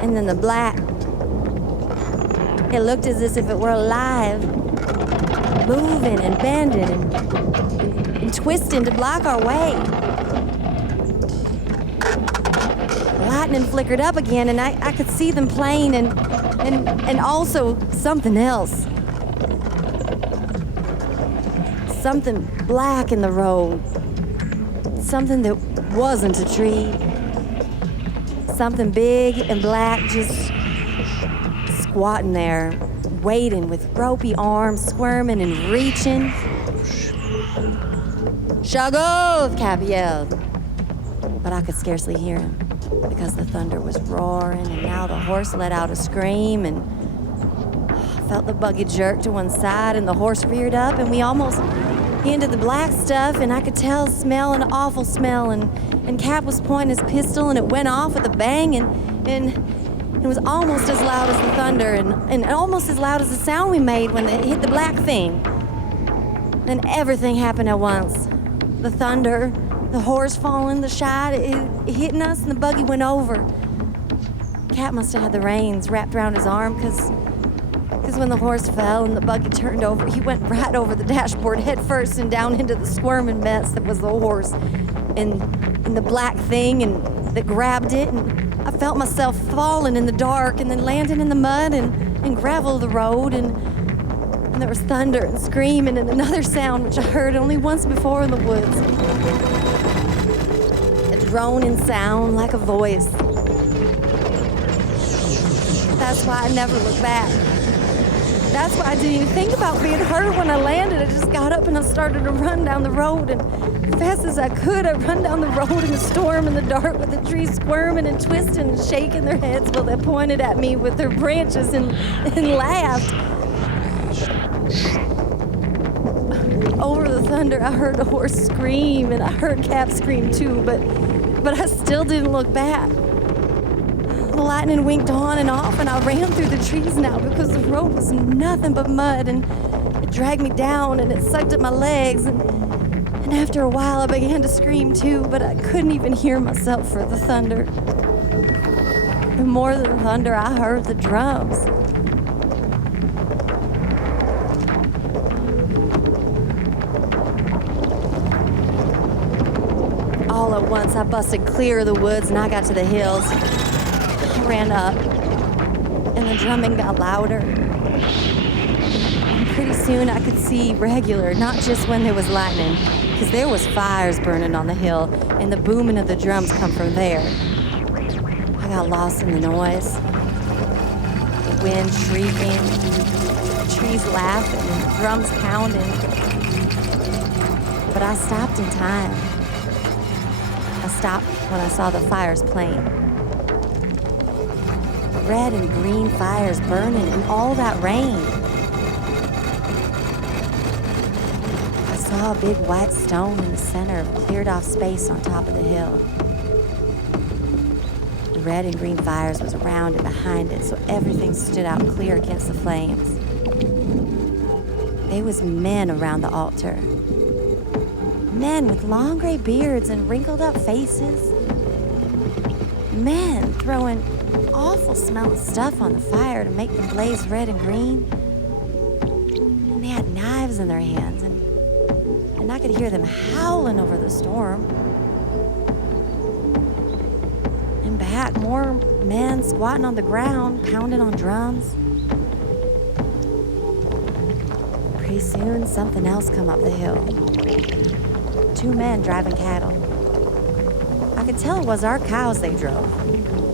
And then the black, it looked as if it were alive, moving and bending and twisting to block our way. Lightning flickered up again, and I could see them plain, and also something else. Something black in the road. Something that wasn't a tree. Something big and black just squatting there, waiting with ropey arms, squirming and reaching. Shagov, Cap yelled. But I could scarcely hear him because the thunder was roaring, and now the horse let out a scream, and I felt the buggy jerk to one side, and the horse reared up, and we almost into the black stuff, and I could smell an awful smell, and Cap was pointing his pistol, and it went off with a bang, and it was almost as loud as the thunder, and almost as loud as the sound we made when it hit the black thing. Then everything happened at once. The thunder, the horse falling, the shot, it hitting us, and the buggy went over. Cap must have had the reins wrapped around his arm, because when the horse fell and the buggy turned over, he went right over the dashboard head first and down into the squirming mess that was the horse and the black thing and that grabbed it, and I felt myself falling in the dark and then landing in the mud and gravel of the road, and there was thunder and screaming and another sound which I heard only once before in the woods. A droning sound like a voice. That's why I never looked back. That's why I didn't even think about being hurt when I landed. I just got up and I started to run down the road, and as fast as I could, I run down the road in the storm in the dark with the trees squirming and twisting and shaking their heads while they pointed at me with their branches and laughed. Over the thunder, I heard the horse scream, and I heard Cap scream too, but I still didn't look back. The lightning winked on and off, and I ran through the trees now because the road was nothing but mud, and it dragged me down, and it sucked at my legs, and after a while I began to scream too, but I couldn't even hear myself for the thunder. And more than the thunder, I heard the drums. All at once, I busted clear of the woods, and I got to the hills. I ran up, and the drumming got louder. And pretty soon, I could see regular, not just when there was lightning, because there was fires burning on the hill, and the booming of the drums come from there. I got lost in the noise. The wind shrieking, the trees laughing, and the drums pounding. But I stopped in time. I stopped when I saw the fires playing. Red and green fires burning in all that rain. I saw a big white stone in the center of cleared off space on top of the hill. The red and green fires was around and behind it, so everything stood out clear against the flames. There was men around the altar. Men with long gray beards and wrinkled up faces. Men throwing awful smelling stuff on the fire to make them blaze red and green. And they had knives in their hands, and I could hear them howling over the storm. And back, more men squatting on the ground, pounding on drums. Pretty soon, something else come up the hill. 2 men driving cattle. I could tell it was our cows they drove.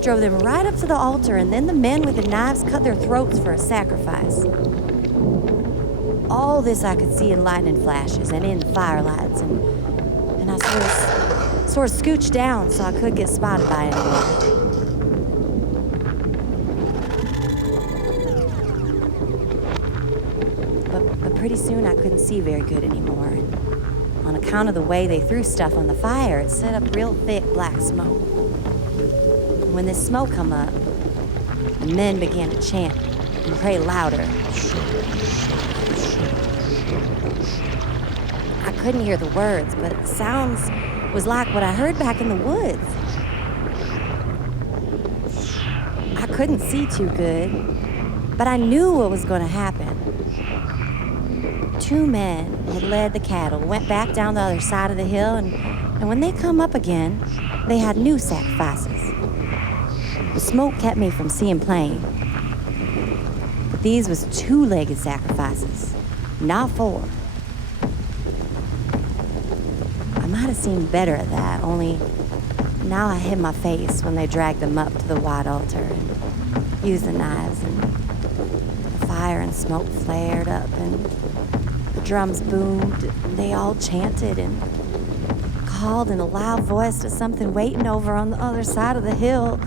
Drove them right up to the altar, and then the men with the knives cut their throats for a sacrifice. All this I could see in lightning flashes and in firelights, and I sort of scooched down so I could get spotted by anyone. But pretty soon I couldn't see very good anymore. On account of the way they threw stuff on the fire, it set up real thick black smoke. When this smoke come up, the men began to chant and pray louder. I couldn't hear the words, but the sounds was like what I heard back in the woods. I couldn't see too good, but I knew what was going to happen. 2 men had led the cattle, went back down the other side of the hill, and when they come up again, they had new sacrifices. The smoke kept me from seeing plain. But these was 2-legged sacrifices, not 4. I might have seen better at that, only now I hid my face when they dragged them up to the white altar and used the knives, and the fire and smoke flared up, and the drums boomed. They all chanted and called in a loud voice to something waiting over on the other side of the hill.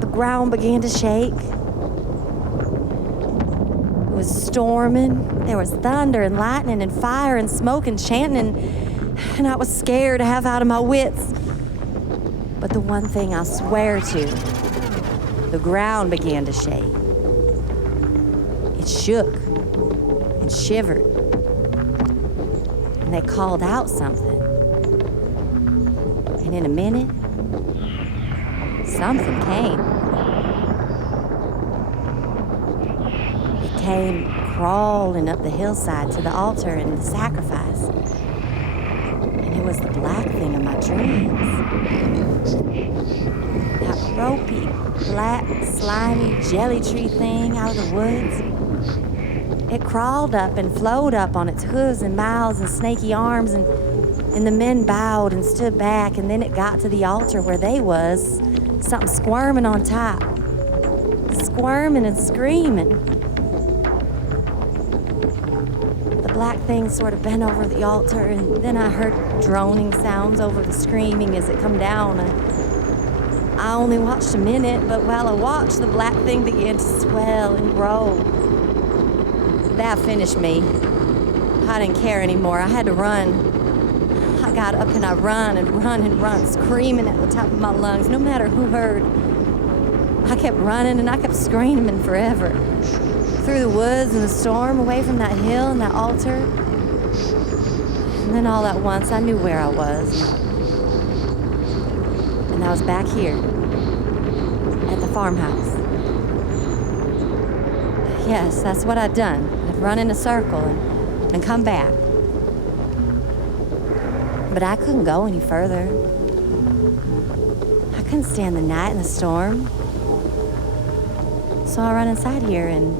The ground began to shake. It was storming. There was thunder and lightning and fire and smoke and chanting, and I was scared half out of my wits. But the one thing I swear to, the ground began to shake. It shook and shivered, and they called out something. And in a minute, something came. It came crawling up the hillside to the altar and the sacrifice. And it was the black thing of my dreams. That ropey, black, slimy jelly tree thing out of the woods. It crawled up and flowed up on its hooves and mouths and snaky arms, and the men bowed and stood back, and then it got to the altar where they was, something squirming on top. squirming and screaming. The black thing sort of bent over the altar, and then I heard droning sounds over the screaming as it come down. I only watched a minute, but while I watched, the black thing began to swell and grow. That finished me. I didn't care anymore. I had to run. I got up and I run and run and run, screaming at the top of my lungs, no matter who heard. I kept running and I kept screaming forever. Through the woods and the storm, away from that hill and that altar. And then all at once, I knew where I was. And I was back here, at the farmhouse. Yes, that's what I'd done. I'd run in a circle and come back. But I couldn't go any further. I couldn't stand the night and the storm. So I run inside here, and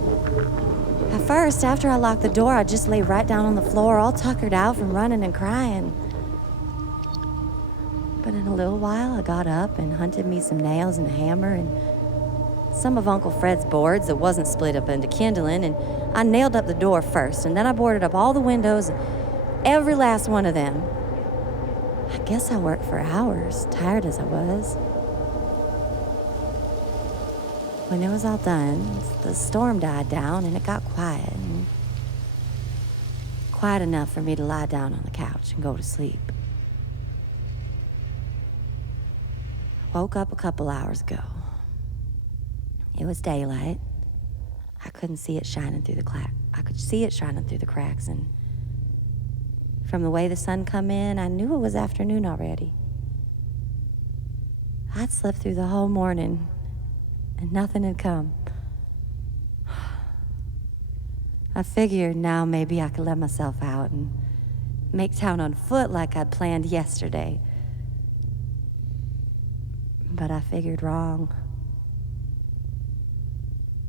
at first, after I locked the door, I just lay right down on the floor, all tuckered out from running and crying. But in a little while, I got up and hunted me some nails and a hammer and some of Uncle Fred's boards that wasn't split up into kindling, and I nailed up the door first, and then I boarded up all the windows, every last one of them. I guess I worked for hours, tired as I was. When it was all done, the storm died down and it got quiet. And quiet enough for me to lie down on the couch and go to sleep. I woke up a couple hours ago. It was daylight. I couldn't see it shining through the I could see it shining through the cracks, and from the way the sun come in, I knew it was afternoon already. I'd slept through the whole morning, and nothing had come. I figured now maybe I could let myself out and make town on foot like I'd planned yesterday. But I figured wrong.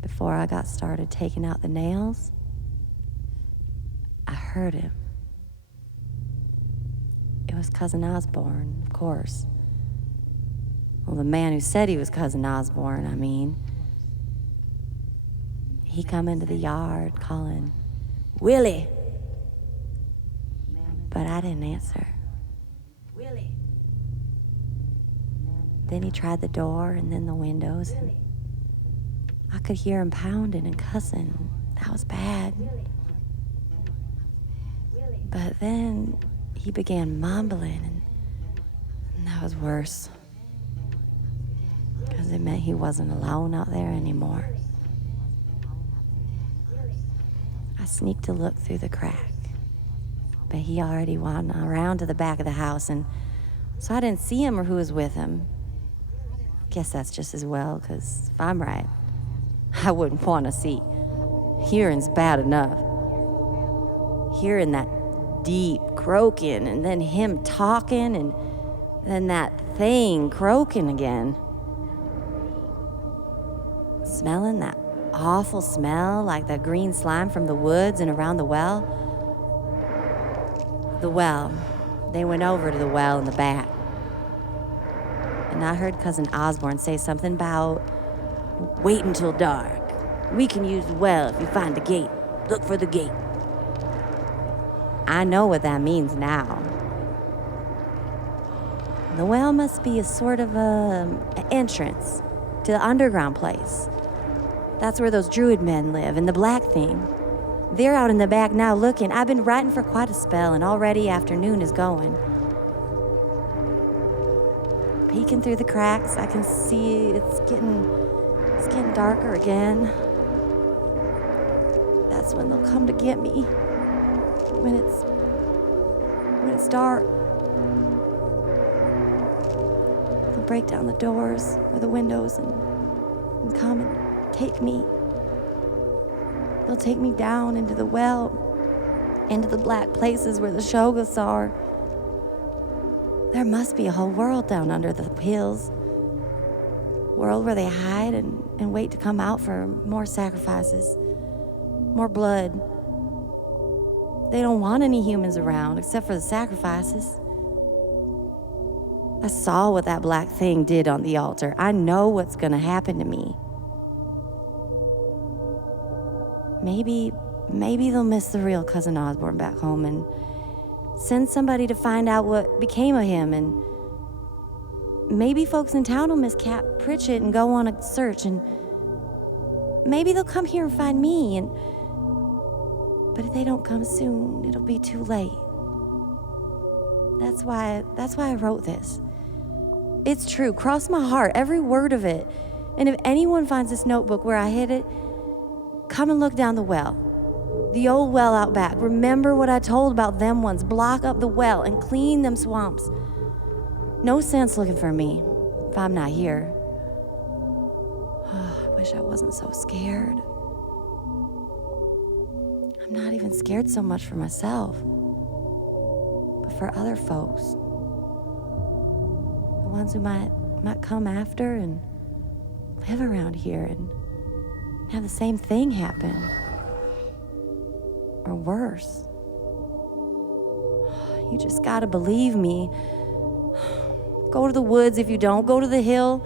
Before I got started taking out the nails, I heard him. It was Cousin Osborne, of course. Well, the man who said he was Cousin Osborne, I mean. He come into the yard calling, "Willie!" But I didn't answer. "Willie!" Then he tried the door and then the windows, and I could hear him pounding and cussing. That was bad. But then he began mumbling, and that was worse. Because it meant he wasn't alone out there anymore. I sneaked to look through the crack, but he already went around to the back of the house, and so I didn't see him or who was with him. Guess that's just as well, because if I'm right, I wouldn't want to see. Hearing's bad enough. Hearing that deep croaking, and then him talking, and then that thing croaking again. Smelling that awful smell like the green slime from the woods and around the well. The well. They went over to the well in the back. And I heard Cousin Osborne say something about, "Wait until dark. We can use the well if you find the gate. Look for the gate." I know what that means now. The well must be a sort of an entrance to the underground place. That's where those druid men live, and the black thing. They're out in the back now looking. I've been writing for quite a spell, and already afternoon is going. Peeking through the cracks, I can see it's getting darker again. That's when they'll come to get me. When it's dark. They'll break down the doors or the windows and come and take me. They'll take me down into the well, into the black places where the shogas are. There must be a whole world down under the hills. World where they hide and wait to come out for more sacrifices, more blood. They don't want any humans around except for the sacrifices. I saw what that black thing did on the altar. I know what's gonna happen to me. Maybe they'll miss the real Cousin Osborne back home and send somebody to find out what became of him, and maybe folks in town will miss Cap Pritchett and go on a search, and maybe they'll come here and find me, but if they don't come soon, it'll be too late. That's why I wrote this. It's true, cross my heart, every word of it. And if anyone finds this notebook where I hid it, come and look down the well. The old well out back. Remember what I told about them ones. Block up the well and clean them swamps. No sense looking for me if I'm not here. Oh, I wish I wasn't so scared. I'm not even scared so much for myself, but for other folks. The ones who might come after and live around here and have the same thing happen. Or worse. You just gotta believe me. Go to the woods if you don't. Go to the hill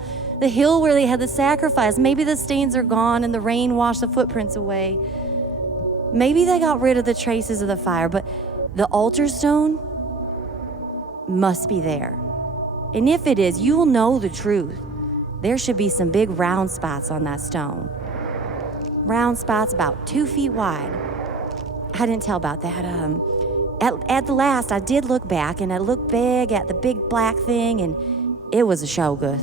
where they had the sacrifice. Maybe the stains are gone and the rain washed the footprints away. Maybe they got rid of the traces of the fire, but the altar stone must be there. And if it is, you will know the truth. There should be some big round spots on that stone. Round spots about 2 feet wide. I didn't tell about that. At the last, I did look back, and I looked big at the big black thing, and it was a shoguth.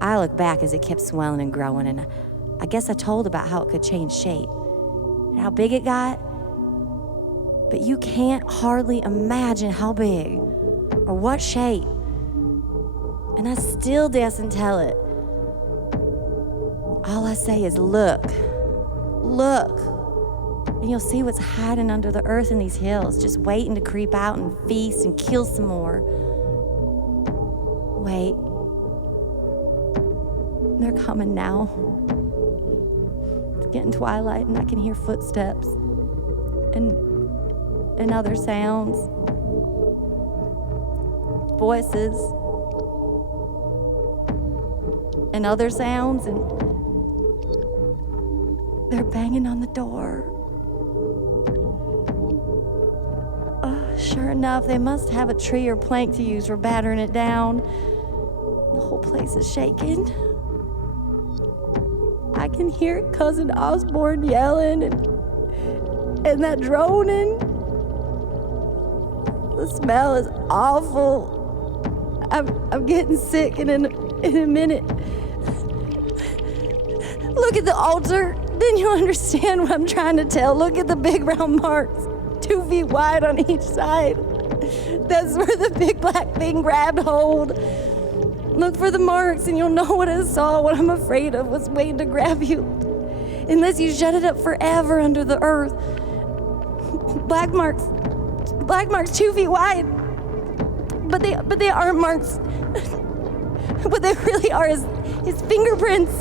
I looked back as it kept swelling and growing, and I guess I told about how it could change shape and how big it got. But you can't hardly imagine how big or what shape. And I still dassn't tell it. All I say is look, and you'll see what's hiding under the earth in these hills, just waiting to creep out and feast and kill some more. Wait, they're coming now. It's getting twilight and I can hear footsteps and other sounds, voices, and other sounds, and they're banging on the door. Sure enough, they must have a tree or plank to use for battering it down. The whole place is shaking. I can hear Cousin Osborne yelling and that droning. The smell is awful. I'm getting sick, and in a minute. Look at the altar. Then you'll understand what I'm trying to tell. Look at the big round marks, 2 feet wide on each side. That's where the big black thing grabbed hold. Look for the marks and you'll know what I saw, what I'm afraid of, what's waiting to grab you. Unless you shut it up forever under the earth. Black marks 2 feet wide. But they aren't marks. What they really are is his fingerprints.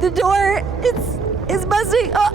The door, it's busting. Oh.